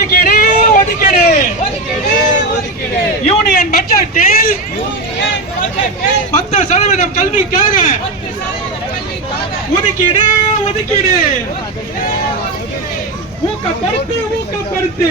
ஒதுக்கீடு ஒதுக்கீடு. யூனியன் பட்ஜெட்டில் பத்து சதவீதம் கல்விக்காக ஒதுக்கீடு ஒதுக்கீடு. ஊக்கப்படுத்து ஊக்கப்படுத்து.